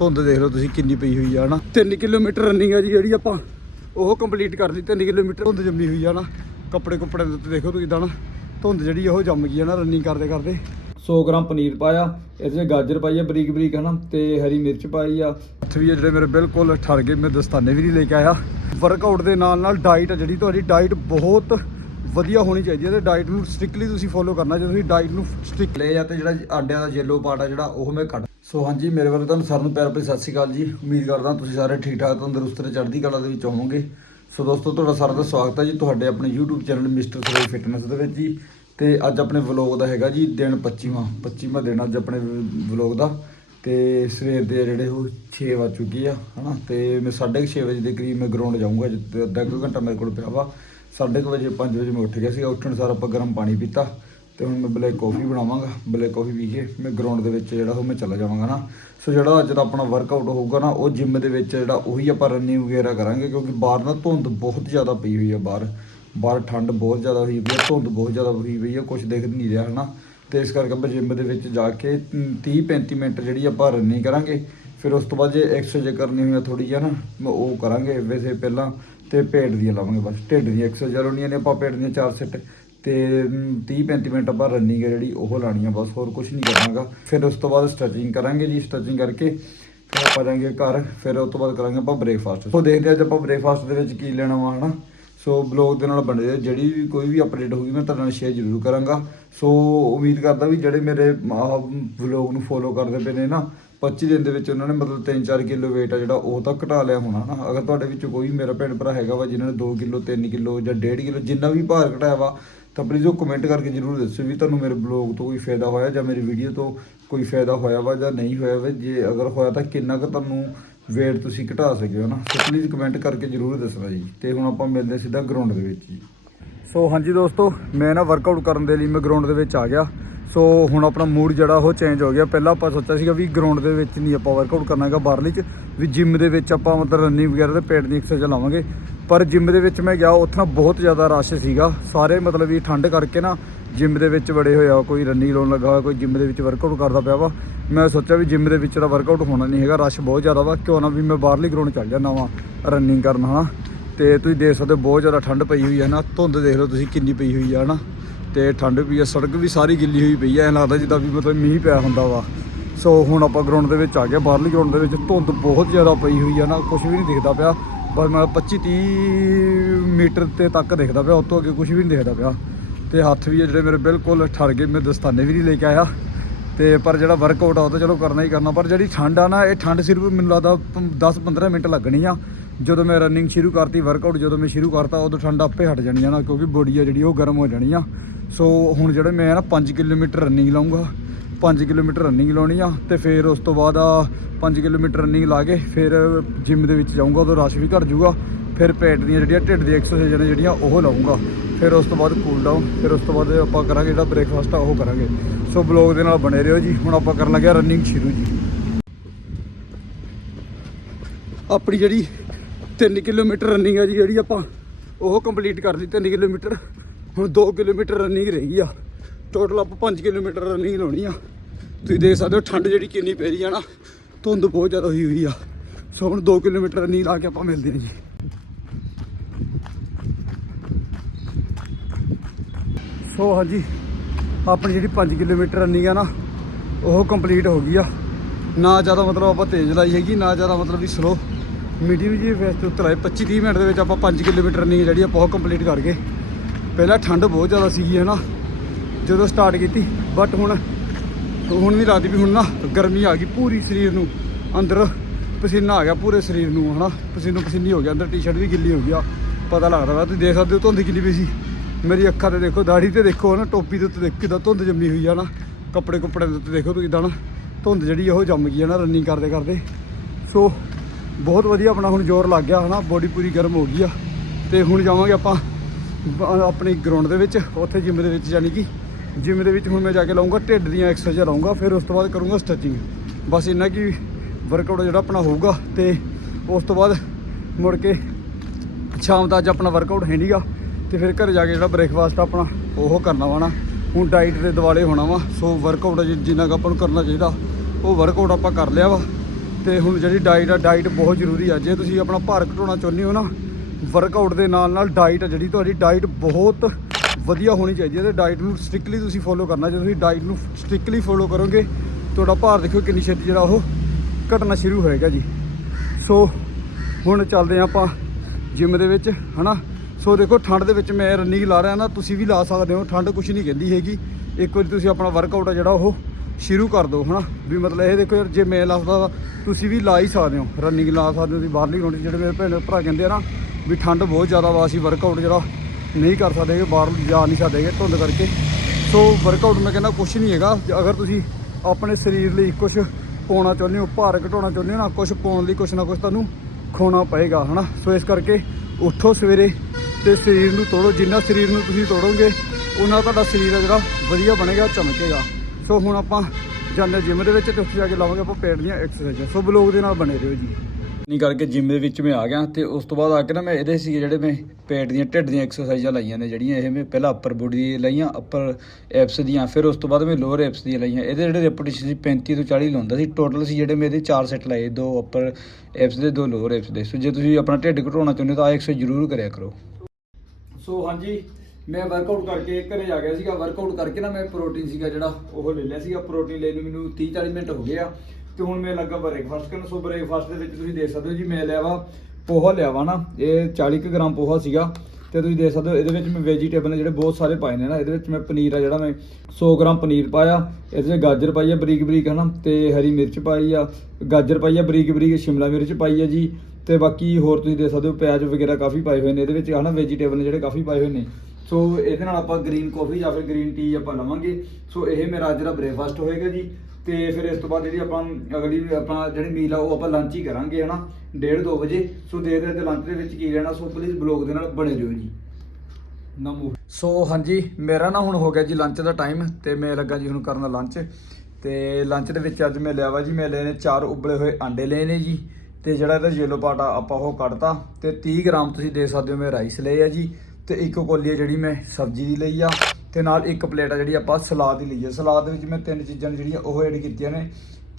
ਧੁੰਦ ਦੇਖ ਲਓ ਤੁਸੀਂ ਕਿੰਨੀ ਪਈ ਹੋਈ ਆ, ਹਨਾ? 3 ਕਿਲੋਮੀਟਰ ਰਨਿੰਗ ਆ ਜੀ ਜਿਹੜੀ ਆਪਾਂ। ਉਹ ਕੰਪਲੀਟ ਕਰ ਲਈ 3 ਕਿਲੋਮੀਟਰ ਧੁੰਦ ਜੰਮੀ ਹੋਈ ਆ ਨਾ ਕੱਪੜੇ ਕੁੱਪੜੇ ਦੇ ਉੱਤੇ ਦੇਖੋ ਤੁਸੀਂ ਕਿਦਾਂ ਨਾ ਧੁੰਦ ਜਿਹੜੀ ਉਹ ਜੰਮ ਗਈ ਆ ਨਾ ਰਨਿੰਗ ਕਰਦੇ ਕਰਦੇ। 100 ਗ੍ਰਾਮ ਪਨੀਰ ਪਾਇਆ, ਇਹਦੇ 'ਚ ਗਾਜਰ ਪਾਈ ਆ, ਬਰੀਕ ਬਰੀਕ, ਹਨਾ? ਤੇ ਹਰੀ ਮਿਰਚ ਪਾਈ ਆ। ਹੱਥ ਵੀ ਆ ਜਿਹੜੇ ਮੇਰੇ ਬਿਲਕੁਲ ਠਰ ਗਏ, ਮੈਂ ਦਸਤਾਨੇ ਵੀ ਨਹੀਂ ਲੈ ਕੇ ਆਇਆ। ਵਰਕਆਊਟ ਦੇ ਨਾਲ ਨਾਲ ਡਾਈਟ ਆ ਜਿਹੜੀ, ਤੁਹਾਡੀ ਡਾਈਟ ਬਹੁਤ ਵਧੀਆ ਹੋਣੀ ਚਾਹੀਦੀ ਹੈ ਤੇ ਡਾਈਟ ਨੂੰ ਸਟ੍ਰਿਕਟਲੀ ਤੁਸੀਂ ਫੋਲੋ ਕਰਨਾ, ਜੇ ਤੁਸੀਂ ਡਾਈਟ ਨੂੰ ਸਟ੍ਰਿਕ ਲੈ ਜਾਂ ਤੇ ਜਿਹੜਾ ਆਂਡਿਆਂ ਦਾ ਯੈਲੋ ਪਾਰਟ ਆ ਜਿਹੜਾ, ਉਹ ਮੈਂ ਕੱਢ ਸੋ ਹਾਂਜੀ, ਮੇਰੇ ਵੱਲੋਂ ਤੁਹਾਨੂੰ ਸਾਰਿਆਂ ਨੂੰ ਪਿਆਰ ਭਰੀ ਸਤਿ ਸ਼੍ਰੀ ਅਕਾਲ ਜੀ। ਉਮੀਦ ਕਰਦਾ ਤੁਸੀਂ ਸਾਰੇ ਠੀਕ ਠਾਕ, ਤੰਦਰੁਸਤ ਤੇ ਚੜ੍ਹਦੀ ਕਲਾ ਦੇ ਵਿੱਚ ਹੋਵੋਗੇ। ਸੋ ਦੋਸਤੋ, ਤੁਹਾਡਾ ਸਾਰਿਆਂ ਦਾ ਸਵਾਗਤ ਹੈ ਜੀ ਤੁਹਾਡੇ ਆਪਣੇ YouTube channel Mister Saroj Fitness ਦੇ ਵਿੱਚ ਜੀ। ਤੇ ਅੱਜ ਆਪਣੇ ਵਲੌਗ ਦਾ ਹੈਗਾ ਜੀ ਦਿਨ 25ਵਾਂ 25ਵਾਂ ਦਿਨ ਅੱਜ ਆਪਣੇ ਵਲੌਗ ਦਾ। ਤੇ ਸਵੇਰ ਦੇ ਜਿਹੜੇ ਉਹ 6 ਵੱਜ ਚੁੱਕੀ ਆ, ਹਨਾ। ਤੇ ਮੈਂ 6:30 ਵਜੇ ਦੇ ਕਰੀਬ ਮੈਂ ਗਰਾਊਂਡ ਜਾਊਂਗਾ ਜਿੱਥੇ ਅੱਧਾ ਕੁ ਘੰਟਾ ਮੇਰੇ ਕੋਲ ਪਿਆ ਵਾ। 7:00 ਵਜੇ 5 ਵਜੇ ਮੈਂ ਉੱਠ ਗਿਆ ਸੀ ਉੱਠਣ ਸਾਰ ਆਪਾਂ ਗਰਮ ਪਾਣੀ ਪੀਤਾ। ਤੇ ਹੁਣ ਮੈਂ ਬਲੈਕ ਕਾਫੀ ਬਣਾਵਾਂਗਾ ਬਲੈਕ ਕਾਫੀ ਪੀ ਕੇ ਮੈਂ ਗਰਾਊਂਡ ਦੇ ਵਿੱਚ ਜਿਹੜਾ ਉਹ ਮੈਂ ਚਲਾ ਜਾਵਾਂਗਾ ਨਾ। ਸੋ ਜਿਹੜਾ ਅੱਜ ਦਾ ਆਪਣਾ ਵਰਕਆਊਟ ਹੋਊਗਾ ਨਾ, ਉਹ ਜਿਮ ਦੇ ਵਿੱਚ ਜਿਹੜਾ ਉਹੀ ਆਪਾਂ ਰਨਿੰਗ ਵਗੈਰਾ ਕਰਾਂਗੇ, ਕਿਉਂਕਿ ਬਾਹਰ ਨਾ ਧੁੰਦ ਬਹੁਤ ਜ਼ਿਆਦਾ ਪਈ ਹੋਈ ਆ ਬਾਹਰ। ਬਾਹਰ ਠੰਡ ਬਹੁਤ ਜ਼ਿਆਦਾ ਹੋਈ ਪਈ ਆ, ਧੁੰਦ ਬਹੁਤ ਜ਼ਿਆਦਾ ਹੋਈ ਪਈ ਆ ਕੁਝ ਦਿਖ ਨਹੀਂ ਰਿਹਾ, ਹਨਾ। ਤੇ ਇਸ ਕਰਕੇ ਆਪਾਂ ਜਿਮ ਦੇ ਵਿੱਚ ਜਾ ਕੇ 30 35 ਮਿੰਟ ਜਿਹੜੀ ਆਪਾਂ ਰਨਿੰਗ ਕਰਾਂਗੇ, ਫਿਰ ਉਸ ਤੋਂ ਬਾਅਦ ਜੇ ਐਕਸਰਸਾਈਜ਼ ਕਰਨੀ ਹੋਈ ਆ ਥੋੜੀ ਜਿਹੀ ਨਾ ਮੈਂ ਉਹ ਕਰਾਂਗੇ ਵੈਸੇ ਪਹਿਲਾਂ ਤੇ ਪੇਟ ਦੀਆਂ ਲਾਵਾਂਗੇ ਬਸ, ਢਿੱਡ ਦੀਆਂ ਐਕਸਰਸਾਈਜ਼ ਲਾਉਣੀਆਂ ਨੇ, ਆਪਾਂ ਪੇਟ ਦੀਆਂ ਚਾਰ ਸੈੱਟ ਤੇ 30 35 ਮਿੰਟ ਆਪਾਂ ਰਨਿੰਗ ਹੈ ਜਿਹੜੀ, ਉਹ ਲਾਣੀ ਆ, ਬਸ ਹੋਰ ਕੁਝ ਨਹੀਂ ਕਰਾਂਗਾ। ਫਿਰ ਉਸ ਤੋਂ ਬਾਅਦ ਸਟ੍ਰੈਚਿੰਗ ਕਰਾਂਗੇ ਜੀ ਸਟ੍ਰੈਚਿੰਗ ਕਰਕੇ ਫਿਰ ਆਪਾਂ ਜਾਵਾਂਗੇ ਘਰ, ਫਿਰ ਉਸ ਤੋਂ ਬਾਅਦ ਕਰਾਂਗੇ ਆਪਾਂ ਬ੍ਰੇਕਫਾਸਟ ਸੋ ਦੇਖਦੇ ਹਾਂ ਅੱਜ ਆਪਾਂ ਬ੍ਰੇਕਫਾਸਟ ਦੇ ਵਿੱਚ ਕੀ ਲੈਣਾ ਵਾ, ਹਨਾ? ਸੋ ਬਲੌਗ ਦੇ ਨਾਲ ਬਣੇ ਰਹੋ, ਜਿਹੜੀ ਵੀ ਕੋਈ ਵੀ ਅਪਡੇਟ ਹੋਊਗੀ, ਮੈਂ ਤੁਹਾਡੇ ਨਾਲ ਸ਼ੇਅਰ ਜ਼ਰੂਰ ਕਰਾਂਗਾ। ਸੋ ਉਮੀਦ ਕਰਦਾ ਵੀ ਜਿਹੜੇ ਮੇਰੇ ਬਲੌਗ ਨੂੰ ਫੋਲੋ ਕਰਦੇ ਪਏ ਨੇ ਨਾ 25 ਦਿਨ ਦੇ ਵਿੱਚ ਉਹਨਾਂ ਨੇ ਮਤਲਬ 3-4 ਕਿਲੋ weight ਆ ਜਿਹੜਾ, ਉਹ ਤਾਂ ਘਟਾ ਲਿਆ ਹੋਣਾ ਨਾ ਅਗਰ ਤੁਹਾਡੇ ਵਿੱਚ ਕੋਈ ਮੇਰਾ ਭੈਣ ਭਰਾ ਹੈਗਾ ਵਾ, ਜਿਨ੍ਹਾਂ ਨੇ 2 ਕਿਲੋ 3 ਕਿਲੋ ਜਾਂ 1.5 ਕਿਲੋ, ਜਿੰਨਾ ਵੀ ਭਾਰ ਘਟਾਇਆ ਵਾ ਤਾਂ ਪਲੀਜ਼ ਉਹ ਕਮੈਂਟ ਕਰਕੇ ਜਰੂਰ ਦੱਸਿਓ ਵੀ ਤੁਹਾਨੂੰ ਮੇਰੇ ਬਲੌਗ ਤੋਂ ਕੋਈ ਫਾਇਦਾ ਹੋਇਆ ਜਾਂ ਮੇਰੀ ਵੀਡੀਓ ਤੋਂ ਕੋਈ ਫਾਇਦਾ ਹੋਇਆ ਵਾ ਜਾਂ ਨਹੀਂ ਹੋਇਆ ਵਾ। ਜੇ ਅਗਰ ਹੋਇਆ ਤਾਂ ਕਿੰਨਾ ਕੁ ਤੁਹਾਨੂੰ weight ਤੁਸੀਂ ਘਟਾ ਸਕਦੇ ਹੋ ਨਾ। ਸੋ ਪਲੀਜ਼ ਕਮੈਂਟ ਕਰਕੇ ਜਰੂਰ ਦੱਸਣਾ ਜੀ। ਤੇ ਹੁਣ ਆਪਾਂ ਮਿਲਦੇ ਸਿੱਧਾ ਗਰਾਊਂਡ ਦੇ ਵਿੱਚ ਜੀ। ਸੋ ਹਾਂਜੀ ਦੋਸਤੋ, ਮੈਂ ਨਾ ਵਰਕਆਊਟ ਕਰਨ ਦੇ ਲਈ ਮੈਂ ਗਰਾਊਂਡ ਦੇ ਵਿੱਚ ਆ ਗਿਆ। ਸੋ ਹੁਣ ਆਪਣਾ ਮੂਡ ਜਿਹੜਾ ਉਹ ਚੇਂਜ ਹੋ ਗਿਆ। ਪਹਿਲਾਂ ਆਪਾਂ ਸੋਚਿਆ ਸੀਗਾ ਵੀ ਗਰਾਊਂਡ ਦੇ ਵਿੱਚ ਨਹੀਂ ਆਪਾਂ ਵਰਕਆਊਟ ਕਰਨਾ ਹੈਗਾ ਬਾਹਰਲੀ ਚ। ਵੀ ਜਿਮ ਦੇ ਵਿੱਚ ਆਪਾਂ ਮਤਲਬ ਰਨਿੰਗ ਵਗੈਰਾ ਤੇ ਪੇਟ ਦੀ ਐਕਸਰਸਾਈਜ਼ ਲਾਵਾਂਗੇ। ਪਰ ਜਿਮ ਦੇ ਵਿੱਚ ਮੈਂ ਗਿਆ, ਉੱਥੇ ਬਹੁਤ ਜ਼ਿਆਦਾ ਰਸ਼ ਸੀਗਾ। ਸਾਰੇ ਮਤਲਬ ਵੀ ਠੰਡ ਕਰਕੇ ਨਾ ਜਿਮ ਦੇ ਵਿੱਚ ਵੜੇ ਹੋਏ ਆ, ਕੋਈ ਰਨਿੰਗ ਲਾਉਣ ਲੱਗਾ, ਕੋਈ ਜਿਮ ਦੇ ਵਿੱਚ ਵਰਕਆਊਟ ਕਰਦਾ ਪਿਆ ਵਾ। ਮੈਂ ਸੋਚਿਆ ਵੀ ਜਿਮ ਦੇ ਵਿੱਚ ਦਾ ਵਰਕਆਊਟ ਹੋਣਾ ਨਹੀਂ ਹੈਗਾ, ਰਸ਼ ਬਹੁਤ ਜ਼ਿਆਦਾ ਵਾ। ਕਿਉਂ ਨਾ ਵੀ ਮੈਂ ਬਾਹਰਲੀ ਗਰਾਊਂਡ ਚੱਲ ਜਾਂਦਾ ਵਾ ਰਨਿੰਗ ਕਰਨ, ਹਨਾ? ਤੇ ਤੁਸੀਂ ਦੇਖ ਸਕਦੇ ਹੋ, ਬਹੁਤ ਜ਼ਿਆਦਾ ਠੰਡ ਪਈ ਹੋਈ ਹੈ ਨਾ ਧੁੰਦ ਦੇਖ ਲਓ ਤੁਸੀਂ ਕਿੰਨੀ ਪਈ ਹੋਈ ਹੈ ਨਾ ਤੇ ਠੰਡ ਵੀ ਆ, ਸੜਕ ਵੀ ਸਾਰੀ ਗਿੱਲੀ ਹੋਈ ਪਈ ਹੈ ਐਂ ਲੱਗਦਾ ਜਿੱਦਾਂ ਵੀ ਮਤਲਬ ਮੀਂਹ ਪਿਆ ਹੁੰਦਾ ਵਾ। ਸੋ ਹੁਣ ਆਪਾਂ ਗਰਾਊਂਡ ਦੇ ਵਿੱਚ ਆ ਗਏ, ਬਾਹਰਲੀ ਗਰਾਊਂਡ ਦੇ ਵਿੱਚ ਧੁੰਦ ਬਹੁਤ ਜ਼ਿਆਦਾ ਪਈ ਹੋਈ ਹੈ ਨਾ ਕੁਝ ਵੀ ਨਹੀਂ ਦਿਖਦਾ ਪਿਆ। ਪਰ ਮੈਂ 25 30 ਮੀਟਰ ਤੇ ਤੱਕ ਦੇਖਦਾ ਪਿਆ ਉਸ ਤੋਂ ਅੱਗੇ ਕੁਝ ਵੀ ਨਹੀਂ ਦੇਖਦਾ ਪਿਆ। ਤੇ ਹੱਥ ਵੀ ਆ ਜਿਹੜੇ ਮੇਰੇ ਬਿਲਕੁਲ ਠਰ ਗਏ, ਮੈਂ ਦਸਤਾਨੇ ਵੀ ਨਹੀਂ ਲੈ ਕੇ ਆਇਆ। ਤੇ ਪਰ ਜਿਹੜਾ ਵਰਕਆਊਟ ਆ, ਉਹ ਤਾਂ ਚਲੋ ਕਰਨਾ ਹੀ ਕਰਨਾ, ਪਰ ਜਿਹੜੀ ਠੰਡ ਆ ਨਾ, ਇਹ ਠੰਡ ਸਿਰਫ ਮੈਨੂੰ ਲੱਗਦਾ 10-15 ਮਿੰਟ ਲੱਗਣੀ ਆ। ਜਦੋਂ ਮੈਂ ਰਨਿੰਗ ਸ਼ੁਰੂ ਕਰਤੀ ਵਰਕਆਊਟ ਜਦੋਂ ਮੈਂ ਸ਼ੁਰੂ ਕਰਤਾ, ਉਦੋਂ ਠੰਡ ਆਪੇ ਹਟ ਜਾਣੀ ਆ ਨਾ, ਕਿਉਂਕਿ ਬੋਡੀ ਆ ਜਿਹੜੀ, ਉਹ ਗਰਮ ਹੋ ਜਾਣੀ ਆ। ਸੋ ਹੁਣ ਜਿਹੜੇ ਮੈਂ ਨਾ 5 ਕਿਲੋਮੀਟਰ ਰਨਿੰਗ ਲਾਉਂਗਾ 5 ਕਿਲੋਮੀਟਰ ਰਨਿੰਗ ਲਾਉਣੀ ਆ ਤੇ ਫਿਰ ਉਸ ਤੋਂ ਬਾਅਦ ਆ 5 ਕਿਲੋਮੀਟਰ ਰਨਿੰਗ ਲਾ ਕੇ ਫਿਰ ਜਿਮ ਦੇ ਵਿੱਚ ਜਾਊਂਗਾ ਉਦੋਂ ਰਸ਼ ਵੀ ਘਟ ਜਾਊਗਾ। ਫਿਰ ਪੇਟ ਦੀਆਂ ਜਿਹੜੀਆਂ ਢਿੱਡ ਦੀਆਂ ਐਕਸਰਸਾਈਜ਼ਾਂ ਨੇ ਜਿਹੜੀਆਂ ਉਹ ਲਾਉਂਗਾ ਫਿਰ ਉਸ ਤੋਂ ਬਾਅਦ ਕੂਲ ਡਾਊਨ ਫਿਰ ਉਸ ਤੋਂ ਬਾਅਦ ਆਪਾਂ ਕਰਾਂਗੇ ਜਿਹੜਾ ਬ੍ਰੇਕਫਾਸਟ ਆ ਉਹ ਕਰਾਂਗੇ। ਸੋ ਬਲੌਗ ਦੇ ਨਾਲ ਬਣੇ ਰਹੋ ਜੀ। ਹੁਣ ਆਪਾਂ ਕਰਨ ਲੱਗਿਆ ਰਨਿੰਗ ਸ਼ੁਰੂ ਜੀ। ਆਪਣੀ ਜਿਹੜੀ 3 ਕਿਲੋਮੀਟਰ ਰਨਿੰਗ ਆ ਜੀ, ਜਿਹੜੀ ਆਪਾਂ ਉਹ ਕੰਪਲੀਟ ਕਰ ਲਈ 3 ਕਿਲੋਮੀਟਰ। ਹੁਣ 2 ਕਿਲੋਮੀਟਰ ਰਨਿੰਗ ਰਹੀ ਆ। ਟੋਟਲ ਆਪਾਂ 5 ਕਿਲੋਮੀਟਰ ਰਨਿੰਗ ਲਾਉਣੀ ਆ। ਤੁਸੀਂ ਦੇਖ ਸਕਦੇ ਹੋ ਠੰਡ ਜਿਹੜੀ ਕਿੰਨੀ ਪੈ ਰਹੀ ਆ ਨਾ, ਧੁੰਦ ਬਹੁਤ ਜ਼ਿਆਦਾ ਹੋਈ ਹੋਈ ਆ। ਸੋ ਹੁਣ 2 ਕਿਲੋਮੀਟਰ ਰਨਿੰਗ ਲਾ ਕੇ ਆਪਾਂ ਮਿਲਦੇ ਹਾਂ ਜੀ। ਸੋ ਹਾਂਜੀ ਆਪਣੀ ਜਿਹੜੀ 5 ਕਿਲੋਮੀਟਰ ਰਨਿੰਗ ਆ ਨਾ, ਉਹ ਕੰਪਲੀਟ ਹੋ ਗਈ ਆ। ਨਾ ਜ਼ਿਆਦਾ ਮਤਲਬ ਆਪਾਂ ਤੇਜ਼ ਲਾਈ ਹੈਗੀ, ਨਾ ਜ਼ਿਆਦਾ ਮਤਲਬ ਵੀ ਸਲੋ ਮੀਡੀਅਮ ਜੀ ਫੇਸ ਤੇ ਉੱਤਰ ਆਏ। 25 30 ਮਿੰਟ ਦੇ ਵਿੱਚ ਆਪਾਂ 5 ਕਿਲੋਮੀਟਰ ਰਨਿੰਗ ਜਿਹੜੀ ਆ ਬਹੁਤ ਕੰਪਲੀਟ ਕਰ ਗਏ ਪਹਿਲਾਂ ਠੰਡ ਬਹੁਤ ਜ਼ਿਆਦਾ ਸੀਗੀ ਹੈ ਨਾ ਜਦੋਂ ਸਟਾਰਟ ਕੀਤੀ ਬਟ ਹੁਣ ਹੁਣ ਨਹੀਂ ਲੱਗਦੀ ਵੀ ਹੁਣ ਨਾ ਗਰਮੀ ਆ ਗਈ ਪੂਰੀ ਸਰੀਰ ਨੂੰ। ਅੰਦਰ ਪਸੀਨਾ ਆ ਗਿਆ ਪੂਰੇ ਸਰੀਰ ਨੂੰ, ਹਨਾ? ਪਸੀਨੋ ਪਸੀਨੀ ਹੋ ਗਿਆ, ਅੰਦਰ ਟੀ-ਸ਼ਰਟ ਵੀ ਗਿੱਲੀ ਹੋ ਗਿਆ ਪਤਾ ਲੱਗਦਾ ਵਾ, ਤੁਸੀਂ ਦੇਖ ਸਕਦੇ ਹੋ ਧੁੰਦ ਕਿੰਨੀ ਪਈ ਸੀ। ਮੇਰੀ ਅੱਖਾਂ ਤੇ ਦੇਖੋ ਦਾੜੀ ਤੇ ਦੇਖੋ ਨਾ ਟੋਪੀ ਦੇ ਉੱਤੇ ਦੇਖੋ ਕਿਦਾਂ ਧੁੰਦ ਜੰਮੀ ਹੋਈ ਆ ਨਾ ਕੱਪੜੇ ਕੁੱਪੜੇ ਦੇ ਉੱਤੇ ਦੇਖੋ ਤੁਸੀਂ ਕਿਦਾਂ ਨਾ ਧੁੰਦ ਜਿਹੜੀ ਉਹ ਜੰਮ ਗਈ ਆ ਨਾ ਰਨਿੰਗ ਕਰਦੇ ਕਰਦੇ। ਸੋ ਬਹੁਤ ਵਧੀਆ ਆਪਣਾ ਹੁਣ ਜ਼ੋਰ ਲੱਗ ਗਿਆ, ਹਨਾ? ਬੋਡੀ ਪੂਰੀ ਗਰਮ ਹੋ ਗਈ ਆ। ਤੇ ਹੁਣ ਜਾਵਾਂਗੇ ਆਪਾਂ ਆਪਣੀ ਗਰਾਊਂਡ ਦੇ ਵਿੱਚ, ਉੱਥੇ ਜਿਮ ਦੇ ਵਿੱਚ, ਯਾਨੀ ਕਿ ਜਿਮ ਦੇ ਵਿੱਚ ਹੁਣ ਮੈਂ ਜਾ ਕੇ ਲਾਉਂਗਾ, ਢਿੱਡ ਦੀਆਂ ਐਕਸਰਸਾਈਜ਼ਾਂ ਲਾਉਂਗਾ, ਫਿਰ ਉਸ ਤੋਂ ਬਾਅਦ ਕਰੂੰਗਾ ਸਟ੍ਰੈਚਿੰਗ ਬਸ ਇੰਨਾ ਕਿ ਵਰਕਆਊਟ ਜਿਹੜਾ ਆਪਣਾ ਹੋਊਗਾ ਤੇ ਉਸ ਤੋਂ ਬਾਅਦ ਮੁੜ ਕੇ ਸ਼ਾਮ ਦਾ ਅੱਜ ਆਪਣਾ ਵਰਕਆਊਟ ਹੈ ਨਹੀਂਗਾ ਤੇ ਫਿਰ ਘਰ ਜਾ ਕੇ ਜਿਹੜਾ ਬ੍ਰੇਕਫਾਸਟ ਆਪਣਾ ਉਹ ਕਰਨਾ ਵਾ ਨਾ। ਹੁਣ ਡਾਈਟ ਦੇ ਦਿਵਾਲੇ ਹੋਣਾ ਵਾ, ਸੋ ਵਰਕਆਊਟ ਜਿੰਨਾ ਕੁ ਆਪਾਂ ਨੂੰ ਕਰਨਾ ਚਾਹੀਦਾ, ਉਹ ਵਰਕਆਊਟ ਆਪਾਂ ਕਰ ਲਿਆ ਵਾ। ਤੇ ਹੁਣ ਜਿਹੜੀ ਡਾਈਟ ਆ ਡਾਈਟ ਬਹੁਤ ਜ਼ਰੂਰੀ ਆ। ਜੇ ਤੁਸੀਂ ਆਪਣਾ ਭਾਰ ਘਟਾਉਣਾ ਚਾਹੁੰਦੇ ਹੋ ਨਾ ਵਰਕਆਊਟ ਦੇ ਨਾਲ ਨਾਲ ਡਾਈਟ ਆ ਜਿਹੜੀ ਤੁਹਾਡੀ ਡਾਈਟ ਬਹੁਤ ਵਧੀਆ ਹੋਣੀ ਚਾਹੀਦੀ ਹੈ ਤੇ ਡਾਈਟ ਨੂੰ ਸਟ੍ਰਿਕਟਲੀ ਤੁਸੀਂ ਫੋਲੋ ਕਰਨਾ, ਜੇ ਤੁਸੀਂ ਡਾਈਟ ਨੂੰ ਸਟ੍ਰਿਕਟਲੀ ਫੋਲੋ ਕਰੋਗੇ, ਤੁਹਾਡਾ ਭਾਰ ਦੇਖੋ ਕਿੰਨੀ ਛੇਤੀ ਜਿਹੜਾ ਉਹ ਘਟਣਾ ਸ਼ੁਰੂ ਹੋਏਗਾ ਜੀ। ਸੋ ਹੁਣ ਚੱਲਦੇ ਹਾਂ ਆਪਾਂ ਜਿਮ ਦੇ ਵਿੱਚ, ਹਨਾ? ਸੋ ਦੇਖੋ, ਠੰਡ ਦੇ ਵਿੱਚ ਮੈਂ ਰਨਿੰਗ ਲਾ ਰਿਹਾ ਨਾ, ਤੁਸੀਂ ਵੀ ਲਾ ਸਕਦੇ ਹੋ, ਠੰਡ ਕੁਝ ਨਹੀਂ ਕਹਿੰਦੀ ਹੈਗੀ। ਇੱਕ ਵਾਰੀ ਤੁਸੀਂ ਆਪਣਾ ਵਰਕਆਊਟ ਆ ਜਿਹੜਾ ਉਹ ਸ਼ੁਰੂ ਕਰ ਦਿਓ, ਹਨਾ? ਵੀ ਮਤਲਬ ਇਹ ਦੇਖੋ ਯਾਰ, ਜੇ ਮੈਂ ਲਾਸਦਾ ਤਾਂ ਤੁਸੀਂ ਵੀ ਲਾ ਹੀ ਸਕਦੇ ਹੋ। ਰਨਿੰਗ ਲਾ ਸਕਦੇ ਹੋ, ਤੁਸੀਂ ਬਾਹਰਲੀ ਗਰਾਊਂਡ ਜਿਹੜੇ ਮੇਰੇ ਭੈਣ ਭਰਾ ਕਹਿੰਦੇ ਆ ਨਾ, ਵੀ ਠੰਡ ਬਹੁਤ ਜ਼ਿਆਦਾ ਵਾ, ਅਸੀਂ ਵਰਕਆਊਟ ਜਿਹੜਾ ਨਹੀਂ ਕਰ ਸਕਦੇਗੇ ਬਾਹਰ ਜਾ ਨਹੀਂ ਸਕਦੇ ਹੈਗੇ ਧੁੰਦ ਕਰਕੇ। ਸੋ ਵਰਕਆਊਟ ਮੈਂ ਕਹਿੰਦਾ ਕੁਝ ਨਹੀਂ ਹੈਗਾ। ਜੇ ਅਗਰ ਤੁਸੀਂ ਆਪਣੇ ਸਰੀਰ ਲਈ ਕੁਝ ਪਾਉਣਾ ਚਾਹੁੰਦੇ ਹੋ, ਭਾਰ ਘਟਾਉਣਾ ਚਾਹੁੰਦੇ ਹੋ ਨਾ ਕੁਝ ਪਾਉਣ ਲਈ ਕੁਝ ਨਾ ਕੁਝ ਤੁਹਾਨੂੰ ਖਾਣਾ ਪਏਗਾ, ਹਨਾ? ਸੋ ਇਸ ਕਰਕੇ ਉੱਠੋ ਸਵੇਰੇ ਤੇ ਸਰੀਰ ਨੂੰ ਤੋੜੋ। ਜਿੰਨਾ ਸਰੀਰ ਨੂੰ ਤੁਸੀਂ ਤੋੜੋਗੇ, ਉਹਨਾਂ ਤੁਹਾਡਾ ਸਰੀਰ ਆ ਜਿਹੜਾ ਵਧੀਆ ਬਣੇਗਾ, ਚਮਕੇਗਾ। ਸੋ ਹੁਣ ਆਪਾਂ ਜਾਂਦੇ ਜਿਮ ਦੇ ਵਿੱਚ ਤੇ ਉੱਥੇ ਜਾ ਕੇ ਲਾਵਾਂਗੇ ਆਪਾਂ ਪੇਟ ਦੀਆਂ ਐਕਸਰਸਾਈਜ਼ਾਂ ਸੋ ਬਲੌਗ ਦੇ ਨਾਲ ਬਣੇ ਰਹੋ ਜੀ। ਨਹੀਂ ਕਰਕੇ ਜਿਮ ਦੇ ਵਿੱਚ ਮੈਂ ਆ ਗਿਆ ਤੇ ਉਸ ਤੋਂ ਬਾਅਦ ਆ ਕੇ ਨਾ ਮੈਂ ਇਹਦੇ ਸੀ ਜਿਹੜੇ ਮੈਂ ਪੇਟ ਦੀਆਂ ਢਿੱਡ ਦੀਆਂ ਐਕਸਰਸਾਈਜ਼ਾਂ ਲਾਈਆਂ ਨੇ ਜਿਹੜੀਆਂ ਇਹ ਮੈਂ ਪਹਿਲਾਂ ਅੱਪਰ ਬੋਡੀ ਦੀ ਲਾਈਆਂ ਅੱਪਰ ਐਪਸ ਦੀਆਂ, ਫਿਰ ਉਸ ਤੋਂ ਬਾਅਦ ਮੈਂ ਲੋਅਰ ਐਪਸ ਦੀਆਂ ਲਾਈਆਂ। ਇਹਦੇ ਜਿਹੜੇ ਰੈਪੀਟੀਸ਼ਨ ਸੀ 35 ਤੋਂ 40 ਲਾਉਂਦਾ ਸੀ। ਟੋਟਲ ਸੀ ਜਿਹੜੇ ਮੇਰੇ 4 ਸੈੱਟ ਲਾਏ, ਦੋ ਅੱਪਰ ਐਪਸ ਦੇ, ਦੋ ਲੋਅਰ ਐਪਸ ਦੇ। ਸੋ ਜੇ ਤੁਸੀਂ ਆਪਣਾ ਢਿੱਡ ਘਟਾਉਣਾ ਚਾਹੁੰਦੇ ਹੋ ਤਾਂ ਆ ਐਕਸਰਸਾਈਜ਼ ਜ਼ਰੂਰ ਕਰਿਆ ਕਰੋ। ਸੋ ਹਾਂਜੀ, ਮੈਂ ਵਰਕਆਊਟ ਕਰਕੇ ਘਰੇ ਆ ਗਿਆ ਸੀਗਾ। ਵਰਕਆਊਟ ਕਰਕੇ ਨਾ ਮੈਂ ਪ੍ਰੋਟੀਨ ਸੀਗਾ ਜਿਹੜਾ, ਉਹ ਲੈ ਲਿਆ ਸੀਗਾ। ਪ੍ਰੋਟੀਨ ਲੈਣ ਨੂੰ ਮੈਨੂੰ 30 40 ਮਿੰਟ ਹੋ ਗਏ ਆ। ਤੇ ਹੁਣ ਮੈਂ ਲੱਗਾ ਬ੍ਰੇਕਫਾਸਟ ਕਰਨ, ਸੋ ਬ੍ਰੇਕਫਾਸਟ ਦੇ ਵਿੱਚ ਤੁਸੀਂ ਦੇਖ ਸਕਦੇ ਹੋ ਜੀ, ਮੈਂ ਲਿਆ ਵਾ ਪੋਹਾ ਲਿਆ ਵਾ ਨਾ, ਇਹ 40 ਕੁ ਗ੍ਰਾਮ ਪੋਹਾ ਸੀਗਾ, ਤੇ ਤੁਸੀਂ ਦੇਖ ਸਕਦੇ ਹੋ, ਇਹਦੇ ਵਿੱਚ ਮੈਂ ਵੈਜੀਟੇਬਲ ਨੇ ਜਿਹੜੇ ਬਹੁਤ ਸਾਰੇ ਪਾਏ ਨੇ ਨਾ, ਇਹਦੇ ਵਿੱਚ ਮੈਂ ਪਨੀਰ ਆ ਜਿਹੜਾ ਮੈਂ 100 ਗ੍ਰਾਮ ਪਨੀਰ ਪਾਇਆ, ਇਹਦੇ ਵਿੱਚ ਗਾਜਰ ਪਾਈ ਆ ਬਰੀਕ ਬਰੀਕ, ਹਨਾ, ਤੇ ਹਰੀ ਮਿਰਚ ਪਾਈ ਆ, ਗਾਜਰ ਪਾਈ ਆ ਬਰੀਕ ਬਰੀਕ, ਸ਼ਿਮਲਾ ਮਿਰਚ ਪਾਈ ਆ ਜੀ, ਤੇ ਬਾਕੀ ਹੋਰ ਤੁਸੀਂ ਦੇਖ ਸਕਦੇ ਹੋ, ਪਿਆਜ਼ ਵਗੈਰਾ ਕਾਫੀ ਪਾਏ ਹੋਏ ਨੇ, ਇਹਦੇ ਵਿੱਚ ਹਨਾ ਵੈਜੀਟੇਬਲ ਨੇ ਜਿਹੜੇ ਕਾਫੀ ਪਾਏ ਹੋਏ ਨੇ, ਸੋ ਇਹਦੇ ਨਾਲ ਆਪਾਂ ਗ੍ਰੀਨ ਕਾਫੀ ਜਾਂ ਫਿਰ ਗ੍ਰੀਨ ਟੀ ਆਪਾਂ ਲਵਾਂਗੇ, ਸੋ ਇਹ ਮੇਰਾ ਅੱਜ ਦਾ ਬ੍ਰੇਕਫਾਸਟ ਹੋਏਗਾ ਜੀ ਤੇ ਫਿਰ ਇਸ ਤੋਂ ਬਾਅਦ ਜਿਹੜੀ ਆਪਾਂ, ਅਗਲੀ, ਆਪਣਾ ਜਿਹੜੀ ਮੀਲ ਆ, ਉਹ ਆਪਾਂ ਲੰਚ ਹੀ ਕਰਾਂਗੇ, ਹਨਾ? 1:30 2 ਵਜੇ। ਸੋ ਦੇਖਦੇ ਹਾਂ ਤੇ ਲੰਚ ਦੇ ਵਿੱਚ ਕੀ ਲੈਣਾ ਸੋ ਪਲੀਜ਼ ਬਲੌਗ ਦੇ ਨਾਲ ਬਣੇ ਰਹੋ ਜੀ। ਨਮੋ ਸੋ ਹਾਂਜੀ, ਮੇਰਾ ਨਾ ਹੁਣ ਹੋ ਗਿਆ ਜੀ ਲੰਚ ਦਾ ਟਾਈਮ ਤੇ ਮੈਂ ਲੱਗਾ ਜੀ ਹੁਣ ਕਰਨ ਲੰਚ ਤੇ ਲੰਚ ਦੇ ਵਿੱਚ ਅੱਜ ਮੈਂ ਲਿਆ ਵਾ ਜੀ, ਮੈਂ ਲਏ ਨੇ ਚਾਰ ਉਬਲੇ ਹੋਏ ਆਂਡੇ ਲਏ ਨੇ ਜੀ। ਤੇ ਜਿਹੜਾ ਇਹਦਾ ਯੈਲੋ ਪਾਰਟ ਆ ਆਪਾਂ ਉਹ ਕੱਢਤਾ। ਤੇ 30 ਗ੍ਰਾਮ ਤੁਸੀਂ ਦੇਖ ਸਕਦੇ ਹੋ, ਮੈਂ ਰਾਈਸ ਲਏ ਆ ਜੀ। ਤੇ ਇੱਕ ਕੋਲੀ ਆ ਜਿਹੜੀ ਮੈਂ ਸਬਜ਼ੀ ਦੀ ਲਈ ਆ। ਤੇ ਨਾਲ ਇੱਕ ਪਲੇਟ ਆ ਜਿਹੜੀ ਆਪਾਂ ਸਲਾਦ ਦੀ ਲਈ ਆ ਸਲਾਦ ਦੇ ਵਿੱਚ ਮੈਂ ਤਿੰਨ ਚੀਜ਼ਾਂ ਜਿਹੜੀਆਂ, ਉਹ ਐਡ ਕੀਤੀਆਂ ਨੇ।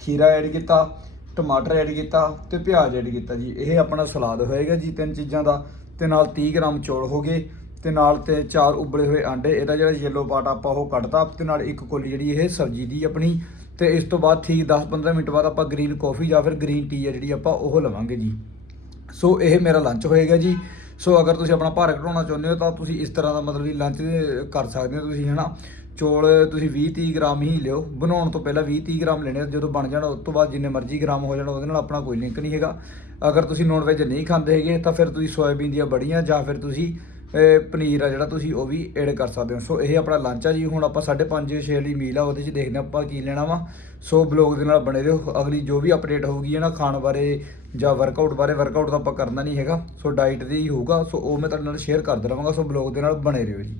ਖੀਰਾ ਐਡ ਕੀਤਾ, ਟਮਾਟਰ ਐਡ ਕੀਤਾ ਤੇ ਪਿਆਜ਼ ਐਡ ਕੀਤਾ ਜੀ। ਇਹ ਆਪਣਾ ਸਲਾਦ ਹੋਏਗਾ ਜੀ ਤਿੰਨ ਚੀਜ਼ਾਂ ਦਾ। ਤੇ ਨਾਲ 30 ਗ੍ਰਾਮ ਚੌਲ ਹੋ ਗਏ ਤੇ ਨਾਲ ਤੇ ਚਾਰ ਉਬਲੇ ਹੋਏ ਆਂਡੇ ਇਹਦਾ ਜਿਹੜਾ ਯੈਲੋ ਪਾਰਟ ਆਪਾਂ ਉਹ ਕੱਢਤਾ ਤੇ ਨਾਲ ਇੱਕ ਕੋਲੀ ਜਿਹੜੀ ਇਹ ਸਬਜ਼ੀ ਦੀ ਆਪਣੀ। ਤੇ ਇਸ ਤੋਂ ਬਾਅਦ ਠੀਕ 10-15 ਮਿੰਟ ਬਾਅਦ ਆਪਾਂ ਗ੍ਰੀਨ ਕਾਫੀ ਜਾਂ ਫਿਰ ਗ੍ਰੀਨ ਟੀ ਆ ਜਿਹੜੀ ਆਪਾਂ ਉਹ ਲਵਾਂਗੇ ਜੀ। ਸੋ ਇਹ ਮੇਰਾ ਲੰਚ ਹੋਏਗਾ ਜੀ। ਸੋ ਅਗਰ ਤੁਸੀਂ ਆਪਣਾ ਭਾਰ ਘਟਾਉਣਾ ਚਾਹੁੰਦੇ ਹੋ ਤਾਂ ਤੁਸੀਂ ਇਸ ਤਰ੍ਹਾਂ ਦਾ ਮਤਲਬ ਕਿ ਲੰਚ ਕਰ ਸਕਦੇ ਹੋ ਤੁਸੀਂ, ਹਨਾ? ਚੌਲ ਤੁਸੀਂ 20-30 ਗ੍ਰਾਮ ਹੀ ਲਿਓ। ਬਣਾਉਣ ਤੋਂ ਪਹਿਲਾਂ 20-30 ਗ੍ਰਾਮ ਲੈਣੇ ਜਦੋਂ ਬਣ ਜਾਣ, ਉਸ ਤੋਂ ਬਾਅਦ ਜਿੰਨੇ ਮਰਜ਼ੀ ਗ੍ਰਾਮ ਹੋ ਜਾਣ, ਉਹਦੇ ਨਾਲ ਆਪਣਾ ਕੋਈ ਲਿੰਕ ਨਹੀਂ ਹੈਗਾ। ਅਗਰ ਤੁਸੀਂ ਨੌਨ ਵੈਜ ਨਹੀਂ ਖਾਂਦੇ ਹੈਗੇ, ਤਾਂ ਫਿਰ ਤੁਸੀਂ ਸੋਇਆਬੀਨ ਦੀਆਂ ਬੜੀਆਂ ਜਾਂ ਫਿਰ ਤੁਸੀਂ ਪਨੀਰ ਆ ਜਿਹੜਾ ਤੁਸੀਂ ਉਹ ਵੀ ਐਡ ਕਰ ਸਕਦੇ ਹੋ। ਸੋ ਇਹ ਆਪਣਾ ਲੰਚ ਆ ਜੀ। ਹੁਣ ਆਪਾਂ 5:30 6 ਲਈ ਮੀਲ ਆ। ਉਹਦੇ 'ਚ ਦੇਖਦੇ ਹਾਂ ਆਪਾਂ ਕੀ ਲੈਣਾ ਵਾ। ਸੋ ਬਲੌਗ ਦੇ ਨਾਲ ਬਣੇ ਰਹੋ। ਅਗਲੀ ਜੋ ਵੀ ਅਪਡੇਟ ਹੋਊਗੀ ਹੈ ਨਾ, ਖਾਣ ਬਾਰੇ ਜਾਂ ਵਰਕਆਊਟ ਬਾਰੇ ਵਰਕਆਊਟ ਤਾਂ ਆਪਾਂ ਕਰਨਾ ਨਹੀਂ ਹੈਗਾ। ਸੋ ਡਾਈਟ ਦੀ ਹੀ ਹੋਊਗਾ। ਸੋ ਉਹ ਮੈਂ ਤੁਹਾਡੇ ਨਾਲ ਸ਼ੇਅਰ ਕਰਦਾ ਰਹਾਂਗਾ। ਸੋ ਬਲੌਗ ਦੇ ਨਾਲ ਬਣੇ ਰਹੋ ਜੀ।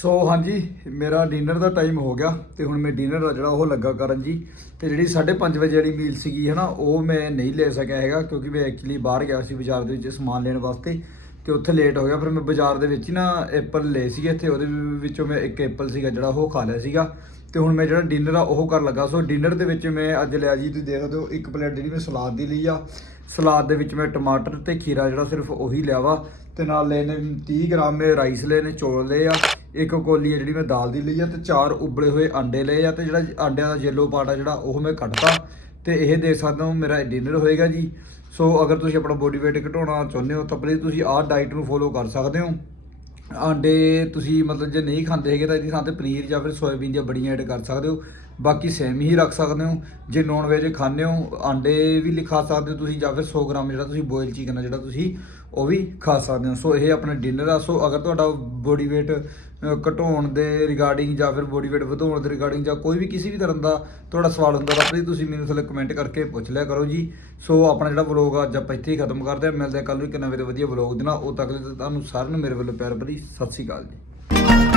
ਸੋ ਹਾਂਜੀ, ਮੇਰਾ ਡਿਨਰ ਦਾ ਟਾਈਮ ਹੋ ਗਿਆ ਤੇ ਹੁਣ ਮੈਂ ਡਿਨਰ ਦਾ ਜਿਹੜਾ ਉਹ ਲੱਗਾ ਕਰਨ ਜੀ। ਤੇ ਜਿਹੜੀ 5:30 ਵਜੇ ਜਿਹੜੀ ਮੀਲ ਸੀਗੀ ਹੈ ਨਾ, ਉਹ ਮੈਂ ਨਹੀਂ ਲੈ ਸਕਿਆ ਹੈਗਾ। ਕਿਉਂਕਿ ਮੈਂ ਐਕਚੁਅਲੀ ਬਾਹਰ ਗਿਆ ਸੀ ਬਾਜ਼ਾਰ ਦੇ ਵਿੱਚ ਸਮਾਨ ਲੈਣ ਵਾਸਤੇ। ਤੇ ਉੱਥੇ ਲੇਟ ਹੋ ਗਿਆ। ਫਿਰ ਮੈਂ ਬਾਜ਼ਾਰ ਦੇ ਵਿੱਚ ਹੀ ਨਾ ਐਪਲ ਲਏ ਸੀਗੇ ਇੱਥੇ। ਉਹਦੇ ਵਿੱਚੋਂ ਮੈਂ ਇੱਕ ਐਪਲ ਸੀਗਾ ਜਿਹੜਾ ਉਹ ਖਾ ਲਿਆ ਸੀਗਾ। ਤੇ ਹੁਣ ਮੈਂ ਜਿਹੜਾ ਡਿਨਰ ਆ ਉਹ ਕਰਨ ਲੱਗਾ। ਸੋ ਡਿਨਰ ਦੇ ਵਿੱਚ ਮੈਂ ਅੱਜ ਲਿਆ ਜੀ, ਤੁਸੀਂ ਦੇਖ ਸਕਦੇ ਹੋ, ਇੱਕ ਪਲੇਟ ਜਿਹੜੀ ਮੈਂ ਸਲਾਦ ਦੀ ਲਈ ਆ। ਸਲਾਦ ਦੇ ਵਿੱਚ ਮੈਂ ਟਮਾਟਰ ਤੇ ਖੀਰਾ ਜਿਹੜਾ ਸਿਰਫ ਉਹੀ ਲਿਆ ਵਾ। ਤੇ ਨਾਲ ਲਏ ਨੇ 30 ਗ੍ਰਾਮ ਮੈਂ ਰਾਈਸ ਲਏ ਨੇ, ਚੌਲ ਲਏ ਆ। ਇੱਕ ਕੋਲੀ ਆ ਜਿਹੜੀ ਮੈਂ ਦਾਲ ਦੀ ਲਈ ਆ ਤੇ ਚਾਰ ਉਬਲੇ ਹੋਏ ਆਂਡੇ ਲਏ ਆ ਤੇ ਜਿਹੜਾ ਆਂਡਿਆਂ ਦਾ ਯੈਲੋ ਪਾਰਟ ਆ ਜਿਹੜਾ ਉਹ ਮੈਂ ਕੱਢਤਾ ਤੇ ਇਹ ਦੇਖ ਸਕਦੇ ਹੋ, ਮੇਰਾ ਡਿਨਰ ਹੋਏਗਾ ਜੀ। ਸੋ ਅਗਰ ਤੁਸੀਂ ਆਪਣਾ ਬੋਡੀ weight ਘਟਾਉਣਾ ਚਾਹੁੰਦੇ ਹੋ, ਤਾਂ ਪਲੀਜ਼ ਤੁਸੀਂ ਆਹ ਡਾਈਟ ਨੂੰ ਫੋਲੋ ਕਰ ਸਕਦੇ ਹੋ। ਆਂਡੇ ਤੁਸੀਂ ਮਤਲਬ ਜੇ ਨਹੀਂ ਖਾਂਦੇ ਹੈਗੇ ਤਾਂ ਇਹਦੀ ਥਾਂ ਤੇ ਪਨੀਰ ਜਾਂ ਫਿਰ ਸੋਇਆਬੀਨ ਦੀਆਂ ਬੜੀਆਂ ਐਡ ਕਰ ਸਕਦੇ ਹੋ। ਬਾਕੀ ਸੇਮ ਹੀ ਰੱਖ ਸਕਦੇ ਹੋ। ਜੇ ਨੌਨ ਵੈਜ ਖਾਂਦੇ ਹੋ, ਆਂਡੇ ਵੀ ਲਿਖਾ ਸਕਦੇ ਹੋ ਤੁਸੀਂ ਜਾਂ ਫਿਰ 100 ਗ੍ਰਾਮ ਜਿਹੜਾ ਤੁਸੀਂ ਬੋਇਲ ਚਿਕਨ ਆ ਜਿਹੜਾ ਤੁਸੀਂ ਉਹ ਵੀ ਖਾ ਸਕਦੇ ਹੋ। ਸੋ ਇਹ ਆਪਣਾ ਡਿਨਰ ਆ। ਸੋ ਅਗਰ ਤੁਹਾਡਾ ਬੋਡੀ weight ਘਟਾਉਣ ਦੇ ਰਿਗਾਰਡਿੰਗ ਜਾਂ ਫਿਰ ਬੋਡੀ weight ਵਧਾਉਣ ਦੇ ਰਿਗਾਰਡਿੰਗ ਜਾਂ ਕੋਈ ਵੀ ਕਿਸੇ ਵੀ ਤਰ੍ਹਾਂ ਦਾ ਤੁਹਾਡਾ ਸਵਾਲ ਹੁੰਦਾ ਤਾਂ ਪਲੀਜ਼ ਤੁਸੀਂ ਮੈਨੂੰ ਥੱਲੇ ਕਮੈਂਟ ਕਰਕੇ ਪੁੱਛ ਲਿਆ ਕਰੋ ਜੀ। ਸੋ ਆਪਣਾ ਜਿਹੜਾ ਵਲੌਗ ਆ, ਅੱਜ ਆਪਾਂ ਇੱਥੇ ਹੀ ਖਤਮ ਕਰਦੇ ਹਾਂ। ਮਿਲਦੇ ਹਾਂ ਕੱਲ ਨੂੰ ਇੱਕ ਨਵੇਂ ਤੇ ਵਧੀਆ ਵਲੌਗ ਦੇ ਨਾਲ। ਉਹ ਤੱਕ ਲਈ ਤੁਹਾਨੂੰ ਸਾਰਿਆਂ ਨੂੰ ਮੇਰੇ ਵੱਲੋਂ ਪਿਆਰ ਭਰੀ ਸਤਿ ਸ਼੍ਰੀ ਅਕਾਲ ਜੀ।